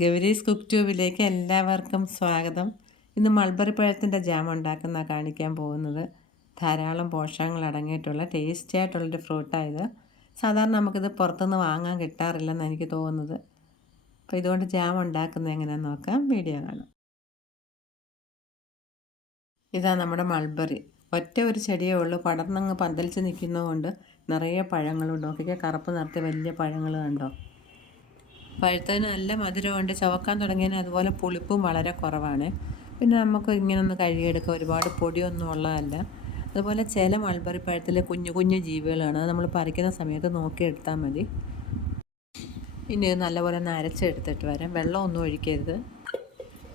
Gowri's cook ട്യൂബിലേക്ക് എല്ലാവർക്കും സ്വാഗതം. ഇന്ന് മൾബറി പഴത്തിൻ്റെ ജാം ഉണ്ടാക്കുന്ന കാണിക്കാൻ പോകുന്നത്. ധാരാളം പോഷകങ്ങൾ അടങ്ങിയിട്ടുള്ള ടേസ്റ്റി ആയിട്ടുള്ളൊരു ഫ്രൂട്ടായത്. സാധാരണ നമുക്കിത് പുറത്തുനിന്ന് വാങ്ങാൻ കിട്ടാറില്ലെന്ന് എനിക്ക് തോന്നുന്നത്. അപ്പോൾ ഇതുകൊണ്ട് ജാം ഉണ്ടാക്കുന്നത് എങ്ങനെയാണെന്ന് നോക്കാം. വീഡിയോ കാണാം. ഇതാ നമ്മുടെ മൾബറി. ഒറ്റ ഒരു ചെടിയേ ഉള്ളൂ, പടർന്നങ്ങ് പന്തലിച്ച് നിൽക്കുന്നതുകൊണ്ട് നിറയെ പഴങ്ങളുണ്ട്. നോക്കിയാൽ കറുപ്പ് നിറത്തി വലിയ പഴങ്ങൾ കണ്ടോ. പഴുത്തതിന് നല്ല മധുരമുണ്ട്. ചവക്കാൻ തുടങ്ങിയതിന് അതുപോലെ പുളിപ്പും വളരെ കുറവാണ്. പിന്നെ നമുക്ക് ഇങ്ങനെ ഒന്ന് കഴുകിയെടുക്കാം, ഒരുപാട് പൊടിയൊന്നും ഉള്ളതല്ല. അതുപോലെ ചില മൾബറി പഴത്തിൽ കുഞ്ഞു കുഞ്ഞു ജീവികളാണ്, അത് നമ്മൾ പറിക്കുന്ന സമയത്ത് നോക്കിയെടുത്താൽ മതി. ഇനി നല്ലപോലെ ഒന്ന് അരച്ചെടുത്തിട്ട് വരാം. വെള്ളമൊന്നും ഒഴിക്കരുത്.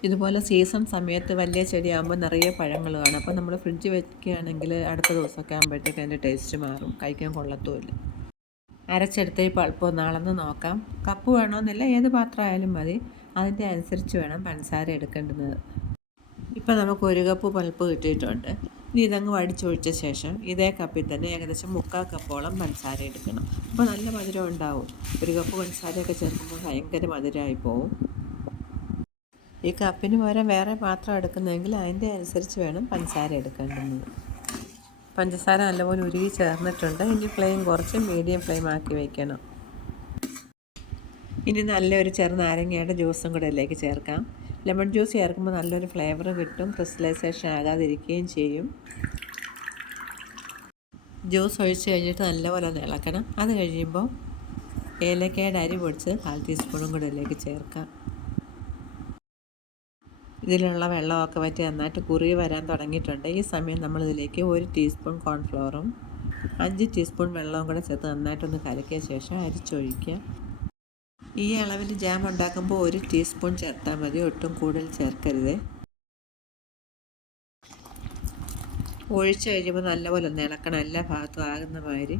ഇതുപോലെ സീസൺ സമയത്ത് വലിയ ചെടിയാകുമ്പോൾ നിറയെ പഴങ്ങൾ കാണും. അപ്പോൾ നമ്മൾ ഫ്രിഡ്ജ് വയ്ക്കുകയാണെങ്കിൽ അടുത്ത ദിവസമൊക്കെ ആകുമ്പോഴത്തേക്ക് അതിൻ്റെ ടേസ്റ്റ് മാറും, കഴിക്കാൻ കൊള്ളത്തുമില്ല. അരച്ചെടുത്ത് ഈ പൾപ്പ് ഒന്ന് അളന്ന് നോക്കാം. കപ്പ് വേണമെന്നില്ല, ഏത് പാത്രമായാലും മതി. അതിൻ്റെ അനുസരിച്ച് വേണം പഞ്ചസാര എടുക്കേണ്ടുന്നത്. ഇപ്പം നമുക്ക് 1 കപ്പ് പൾപ്പ് കിട്ടിയിട്ടുണ്ട്. ഇനി ഇതങ്ങ് വടിച്ചൊഴിച്ച ശേഷം ഇതേ കപ്പിൽ തന്നെ ഏകദേശം 3/4 കപ്പോളം പഞ്ചസാര എടുക്കണം. അപ്പോൾ നല്ല മധുരം ഉണ്ടാവും. 1 കപ്പ് പഞ്ചസാരയൊക്കെ ചേർക്കുമ്പോൾ ഭയങ്കര മധുരമായി പോവും. ഈ കപ്പിന് പകരം വേറെ പാത്രം എടുക്കുന്നതെങ്കിൽ അതിൻ്റെ അനുസരിച്ച് വേണം പഞ്ചസാര എടുക്കേണ്ടുന്നത്. പഞ്ചസാര നല്ലപോലെ ഉരുകി ചേർന്നിട്ടുണ്ട്. ഇനി ഫ്ലെയിം കുറച്ച് മീഡിയം ഫ്ലെയിം ആക്കി വയ്ക്കണം. ഇനി നല്ലൊരു ചെറുനാരങ്ങയുടെ ജ്യൂസും കൂടെ ഇതിലേക്ക് ചേർക്കാം. ലെമൺ ജ്യൂസ് ചേർക്കുമ്പോൾ നല്ലൊരു ഫ്ലേവർ കിട്ടും, ക്രിസ്റ്റലൈസേഷൻ ആകാതിരിക്കുകയും ചെയ്യും. ജ്യൂസ് ഒഴിച്ച് കഴിഞ്ഞിട്ട് നല്ലപോലെ ഒന്ന് ഇളക്കണം. അത് കഴിയുമ്പോൾ ഏലക്കയുടെ അരി പൊടിച്ച് 1/4 ടീസ്പൂണും കൂടെ ഇതിലേക്ക് ചേർക്കാം. ഇതിലുള്ള വെള്ളമൊക്കെ വറ്റി നന്നായിട്ട് കുറുകി വരാൻ തുടങ്ങിയിട്ടുണ്ട്. ഈ സമയം നമ്മളിതിലേക്ക് 1 ടീസ്പൂൺ കോൺഫ്ലവറും 5 ടീസ്പൂൺ വെള്ളവും കൂടെ ചേർത്ത് നന്നായിട്ടൊന്ന് കലക്കിയ ശേഷം അരിച്ചൊഴിക്കുക. ഈ അളവിൽ ജാം ഉണ്ടാക്കുമ്പോൾ 1 ടീസ്പൂൺ ചേർത്താൽ മതി, ഒട്ടും കൂടുതൽ ചേർക്കരുത്. ഒഴിച്ച് കഴിയുമ്പോൾ നല്ലപോലെ ഒന്ന് ഇളക്കണം, എല്ലാ ഭാഗത്തും ആകുന്ന മാതിരി.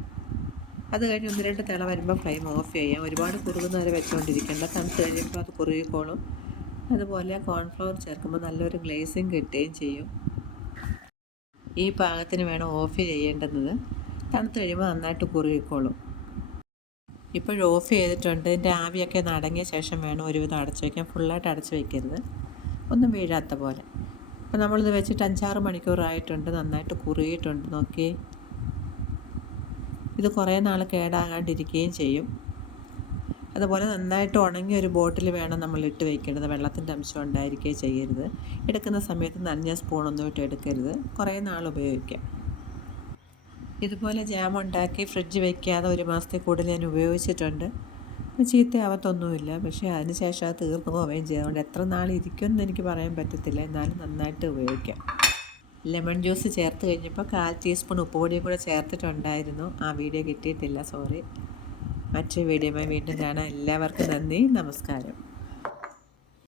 അത് കഴിഞ്ഞ് 1-2 തിള വരുമ്പോൾ ഫ്ലെയിം ഓഫ് ചെയ്യാം. ഒരുപാട് കുറുകുന്നവരെ വെച്ചുകൊണ്ടിരിക്കേണ്ട, തണുത്ത് കഴിയുമ്പോൾ അത് കുറുകിക്കോളും. അതുപോലെ കോൺഫ്ലവർ ചേർക്കുമ്പോൾ നല്ലൊരു ഗ്ലേസിങ് കിട്ടുകയും ചെയ്യും. ഈ പാകത്തിന് വേണം ഓഫ് ചെയ്യേണ്ടുന്നത്. തണുത്ത് കഴിയുമ്പോൾ നന്നായിട്ട് കുറുകിക്കോളും. ഇപ്പോഴും ഓഫ് ചെയ്തിട്ടുണ്ട്. ഇതിൻ്റെ ആവിയൊക്കെ അടങ്ങിയ ശേഷം വേണം ഒരുവിധം അടച്ചു വയ്ക്കാൻ. ഫുള്ളായിട്ട് അടച്ചു വയ്ക്കരുത്, ഒന്നും വീഴാത്ത പോലെ. അപ്പോൾ നമ്മളിത് വെച്ചിട്ട് 5-6 മണിക്കൂറായിട്ടുണ്ട്. നന്നായിട്ട് കുറുകിയിട്ടുണ്ട്. നോക്കി, ഇത് കുറേ നാൾ കേടാകാണ്ടിരിക്കുകയും ചെയ്യും. അതുപോലെ നന്നായിട്ട് ഉണങ്ങിയ ഒരു ബോട്ടിൽ വേണം നമ്മൾ ഇട്ട് വയ്ക്കേണ്ടത്. വെള്ളത്തിൻ്റെ അംശം ഉണ്ടായിരിക്കുകയും ചെയ്യരുത്. എടുക്കുന്ന സമയത്ത് നനഞ്ഞ സ്പൂണൊന്നും ഇട്ട് എടുക്കരുത്. കുറേ നാൾ ഉപയോഗിക്കാം. ഇതുപോലെ ജാം ഉണ്ടാക്കി ഫ്രിഡ്ജ് വയ്ക്കാതെ 1 മാസത്തിൽ കൂടുതൽ ഞാൻ ഉപയോഗിച്ചിട്ടുണ്ട്. ചീത്തയാവത്തൊന്നുമില്ല. പക്ഷേ അതിന് ശേഷം അത് തീർന്നു പോവുകയും ചെയ്യും. അതുകൊണ്ട് എത്ര നാൾ ഇരിക്കുമെന്ന് എനിക്ക് പറയാൻ പറ്റത്തില്ല, എന്നാലും നന്നായിട്ട് ഉപയോഗിക്കാം. ലെമൺ ജ്യൂസ് ചേർത്ത് കഴിഞ്ഞപ്പോൾ 1/4 ടീസ്പൂൺ ഉപ്പുപൊടിയും കൂടെ ചേർത്തിട്ടുണ്ടായിരുന്നു. ആ വീഡിയോ കിട്ടിയിട്ടില്ല, സോറി. മറ്റൊരു വീഡിയോയുമായി വീണ്ടും കാണാം. എല്ലാവർക്കും നന്ദി, നമസ്കാരം.